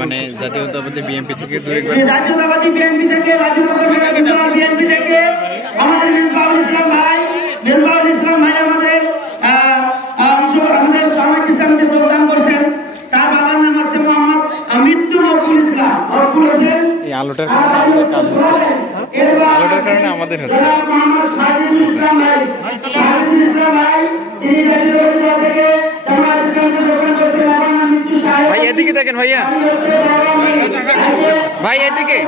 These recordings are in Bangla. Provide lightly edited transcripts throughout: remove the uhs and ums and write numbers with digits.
মানে জাতীয়তাবাদী বিএনপি থেকে জাতীয়তাবাদী বিএনপি থেকে বিএনপি থেকে আমাদের মেজবাউল ইসলাম ভাই আমাদের আমাদের জামায়াত ইসলামীতে যোগদান করছেন। তার বাবার নাম আছে মোহাম্মদ মৃত্যু মকবুল ইসলাম। এই আলোটার কারণে আমাদের হচ্ছে ইসলাম ভাই তিনি জাতীয়তাবাদী দল থেকে জামায়াত ইসলামীতে যোগদান করছেন। বাবার নাম মৃত্যু সাহেব। ভাই এদিকে দেখেন ভাইয়া, ভাই এদিকে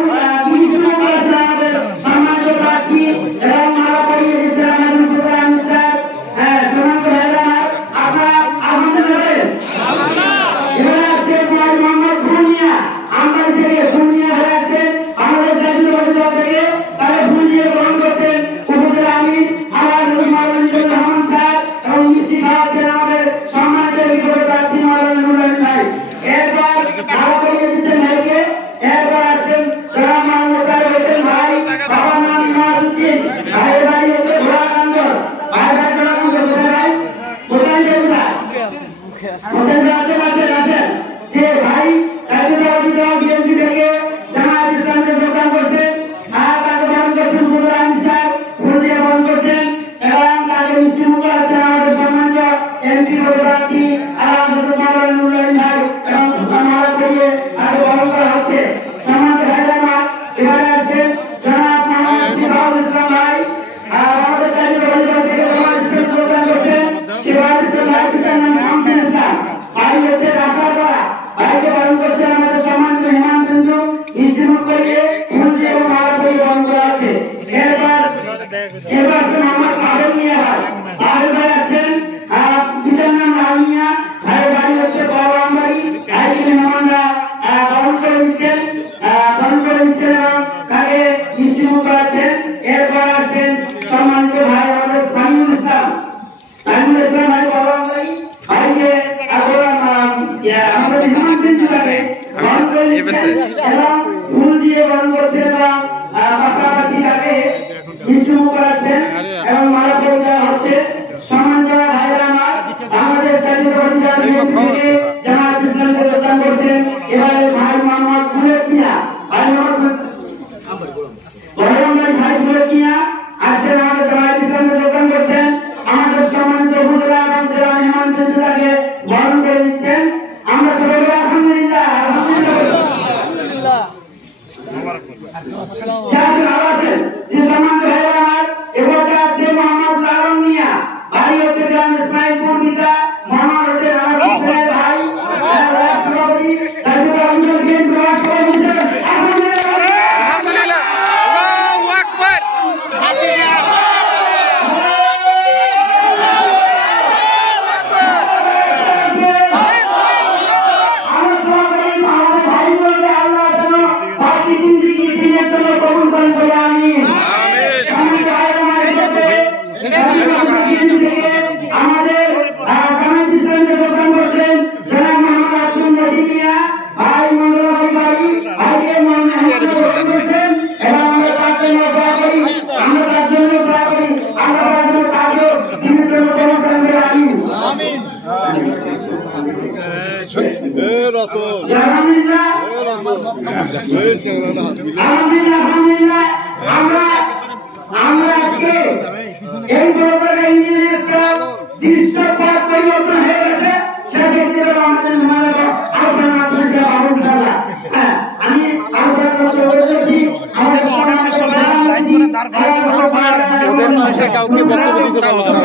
কাউকে বক্তব্য দিতে পারবো না।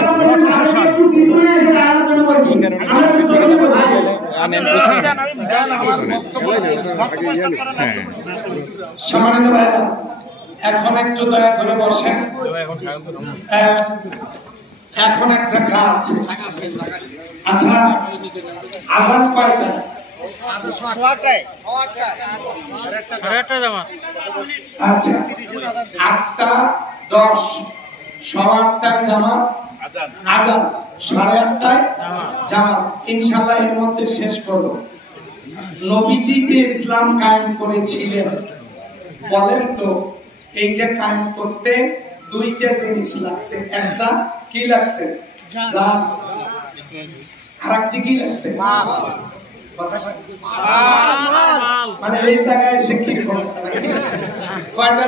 একটু পিছনে এসে দাঁড়ানোর জন্য বলছি আমরা একটু ছোট ছোট ভাই সম্মানিত ভাইরা, এখন একটু দয়া করে বসেন। এখন একটা কাজ, আচ্ছা আজান কয়টা? আচ্ছা 8:10, 8:15 জামাত আজান, 8:30 জামাত, ইনশাল্লাহ এর মধ্যে শেষ করবো। নবীজি যে ইসলাম কায়েম করেছিলেন, বলেন তো এইটা কায়েম করতে দুইটা জিনিস লাগছে। একটা কি লাগছে? জাত। আর একটা কি লাগছে? মানে এই জায়গায় এসে কিরকম কয়টা